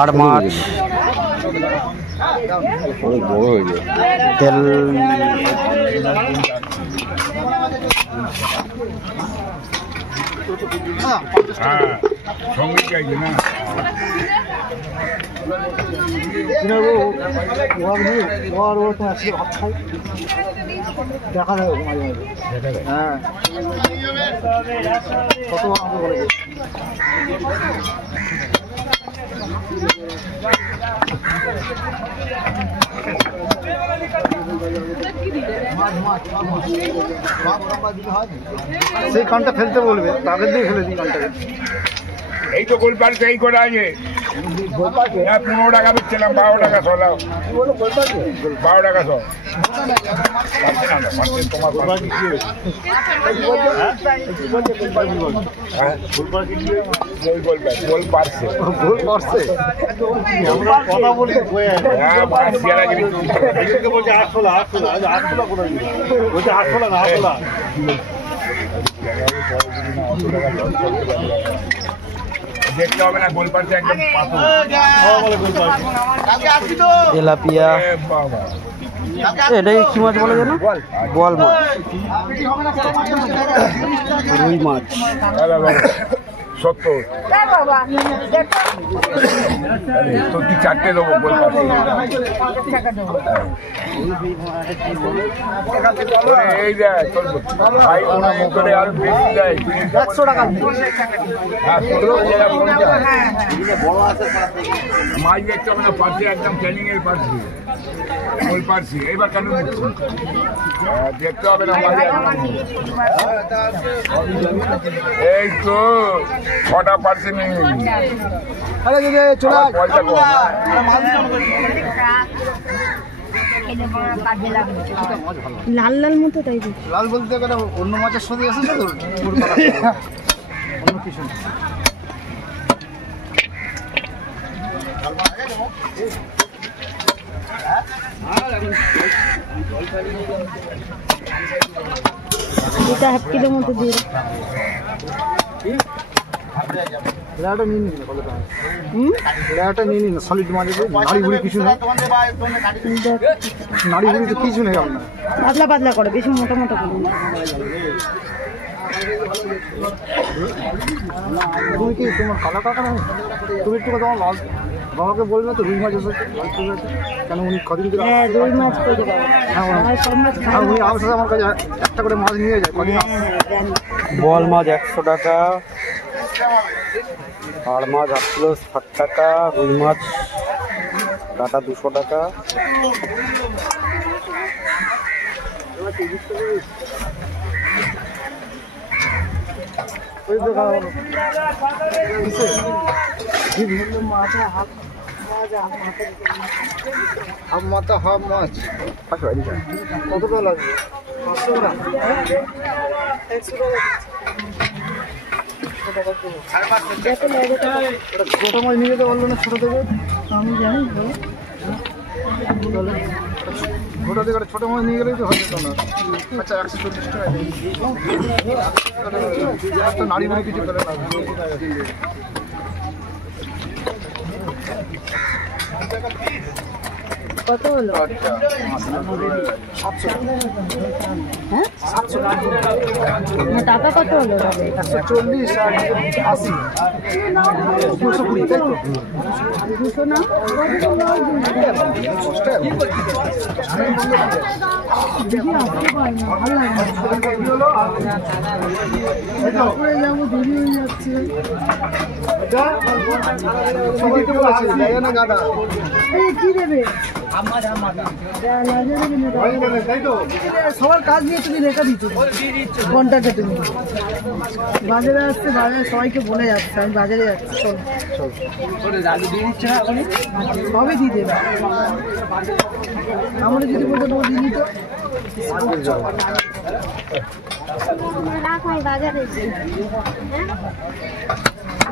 আর মাছ অনেক বড় হয়ে যায়। তেল দেখা যায় হ্যাঁ কত সেই খানটা ফেলতে বলবে তাকে দিয়ে ফেলে দিই খানটাকে। এই তো গোলপাড়িতে এই করে আছে 15 টাকা দিচ্ছিলাম 12 টাকা সলাও 12 টাকা সব কথা বলতে দেখতে হবে না গোলপাড়িতে একদম তেলাপিয়া এটাই কি মাছ বলে জানো? বোয়াল মাছ, রুই মাছ 70 সত্যি 4টে দেবো গোলপাড়ি এই দেয় ভাই ওনার মুখে আরো বেশি দেয় 100 টাকা মাছ দেখতে হবে না পার্সি একদম ট্রেনিং এর পার্সি ওই পার্সি এবার কেন দেখতে হবে না এই তো 6টা পার্সি নেই চলে পয়সা কম লাল লাল মতো তাই লাল বলতে অন্য মাছের সাথে আছে তো অন্য কিছু না। এটা 1/2 কিলো মতো দিয়ে লেয়াটা নিয়ে নিন লেয়াটা নিয়ে নিন সলিড মাছ নাড়ি বুড়ি কিছু নেই নাড়ি বুড়ি তো কিছু নেই আপনার পাতলা পাতলা করে বেশি মোটা মোটা করে তুমি কি তোমার কালা কাকা না তুমি একটু তোমার বাবাকে বলবে তো রুই মাছ এসেছে কেন উনি কদিন ধরে হ্যাঁ রুই মাছ করে দেবো সব মাছ আর উনি আমার সাথে আমার কাছে একটা করে মাছ নিয়ে যায় কদিন বোয়াল মাছ 100 টাকা, আর মাছ 8 কিলো 60 টাকা, রুই মাছ কাটা 200 টাকা। হাফ মাথা হাফ মাছ কত টাকা লাগবে 500 গ্রাম 100 টাকা ছোট মাছ নিয়ে যেতে বললো না ছোট থেকে আমি জানি গোটা থেকে ছোট মাছ নিয়ে গেলেই তো হয়ে যেত না। আচ্ছা 140 টাকা একটা নাড়ি বাড়ি কিছু করে না কত হলো? টাকা কত হলো? 140 আর 80 220 তাই তো 200 না কি দেবে সবার কাজ নিয়ে তুমি রেখে দিচ্ছ ঘন্টাকে তুমি বাজারে আসছে বাজারে সবাইকে বলে যাচ্ছে আমি বাজারে যাচ্ছি সবই দিয়ে দেবে আমরা যদি বলতে তোমার দিয়ে দিত বাজারে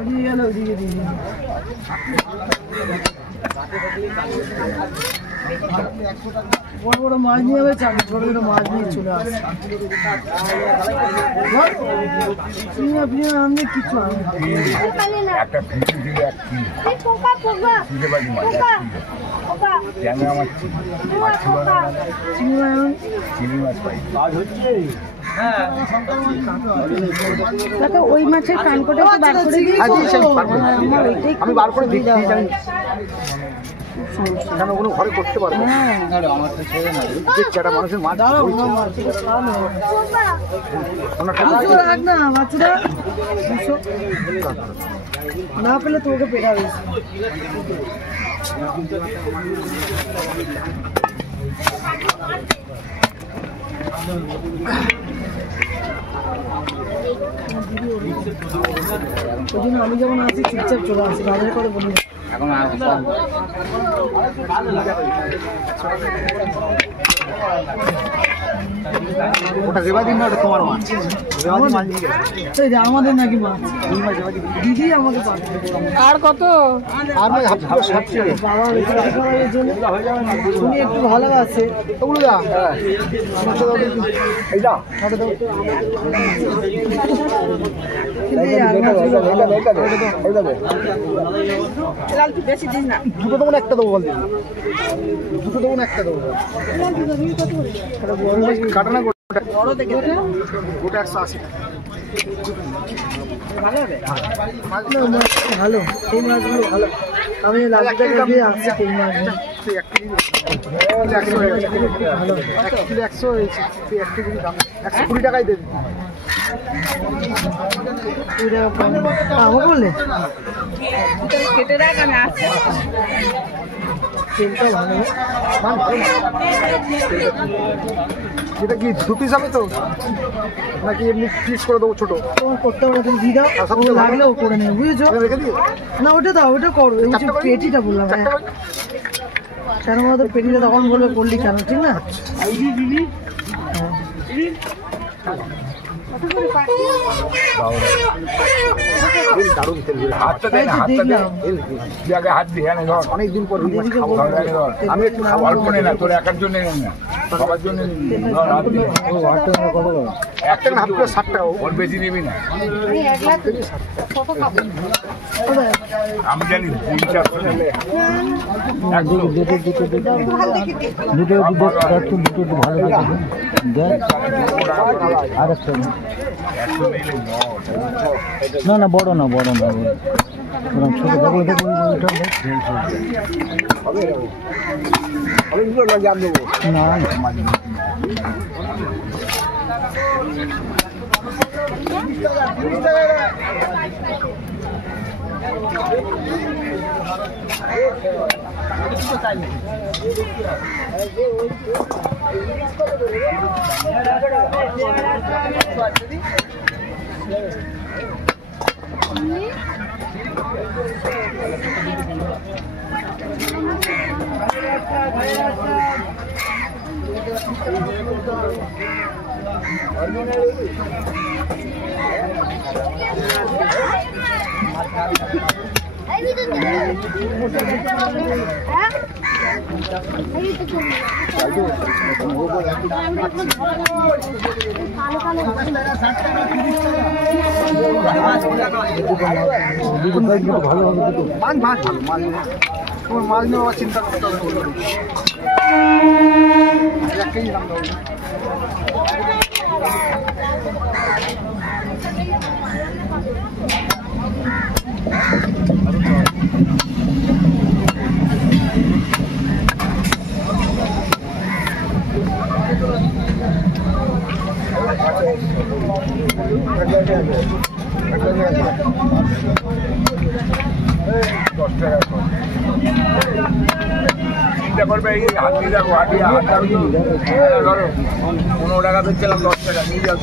দিয়ে গেল ওদিকে দিয়ে বড় বড় মাছ নিয়ে হবে, চার ছোট ছোট মাছ নিয়ে চলে আসে। আমি কিছু একটা ফিরে দিলে এক ফিরে বাড়ি মাছ কেন আমার চিংড়ি মাছ পাই ওই মাছের কানকোটা বার করে আমি বার করে দিচ্ছি, কেন কোনো ঘরে করতে পারবো একটা মানুষের মাছ না বাচ্চারা না পেলে তোকে পেটাবে। ওই জন্য আমি যখন আসি চুপচাপ চলে আসি, বাজারে করে বলি এখন ওটা রেবাদিন না, ওটা তোমার মাছ। রেবাদিন মাছ নিয়ে গেছে আমাদের নাকি মাছ দিদি আমাকে আর কত আর ভাই হাফ কিলো 60 টাকা বাবা উনি একটু ভালো আছে ওগুলো দা এই দাও বেশি দিস না, দুটো দেবো না একটা দেবো বল, দুটো দেবো না একটা দেবো কাটানা বড় দেখে গোটা 180 ভালো, এই মাছগুলো ভালো। আমি লাস্টটা দিয়ে আসছি এই মাছ ভালো 1 কিলো 100 হয়েছে, 1 কেজি দাম 120 টাকাই দেবে। বললে কেটে রাখ, আমি আসছি। তেলটা ভালো, এটা কি 2 পিস হবে তো নাকি এমনি পিস করে দেবো ছোট? তোমার করতে পারো, তুমি দিয়ে দাও, লাগলে ও করে নেবে, বুঝেছো? রেখে দিও না ওটা দাও, ওটা করো। এই যে পেটিটা বললাম, হ্যাঁ কেন বলো তো, পেটিটা তখন বলবে করলি কেন, ঠিক না? দারুণ তেল, হাতটা দে না, হাতটা দে আগে হাত দিয়ে আনে ধর অনেকদিন পর আমি একটু অল্প নে না, তোর একার জন্য নে না, সবার জন্য ধর হাত দিয়ে একটা হাফ কিলো 60 টাকা ওর বেশি নিবি না। আমি জানি 3-4 নেবে না না বড় না, বড় না, ছোট দেখো দেখো না ভালো হবে মাছ মাছ ভালো মাছ, তোমার মাছ নিয়ে বাবা চিন্তা করতে হবে। 1 কেজি দাম দেবো। চিন্তা করবে এই হাত দিয়ে দেখো, হাত দিয়ে হাত ধরো 15 টাকা বেচছিলাম 10 টাকা নিয়ে যাও।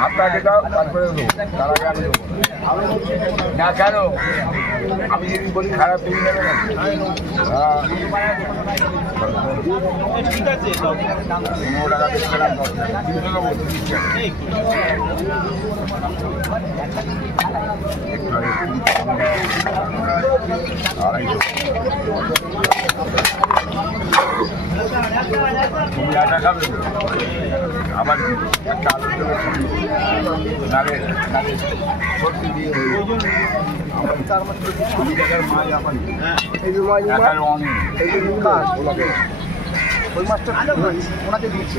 হাতটা আগে দাও, তারপরে দেবো, তার আগে আমি দেবো। না কেন আমি যদি বলি খারাপ তুমি নেবে না ঠিক আছে 15 টাকা দিচ্ছিলাম 300 টাকা বলছি তুমি আটা খাবে আবার একটা আলু দেবে নালে নালে সত্যি দিয়ে কুড়ি টাকার মাছ আবার এই যে মাছ টাকার অনেক এই যে কাজ ওই মাছটা ওনাকে দিচ্ছি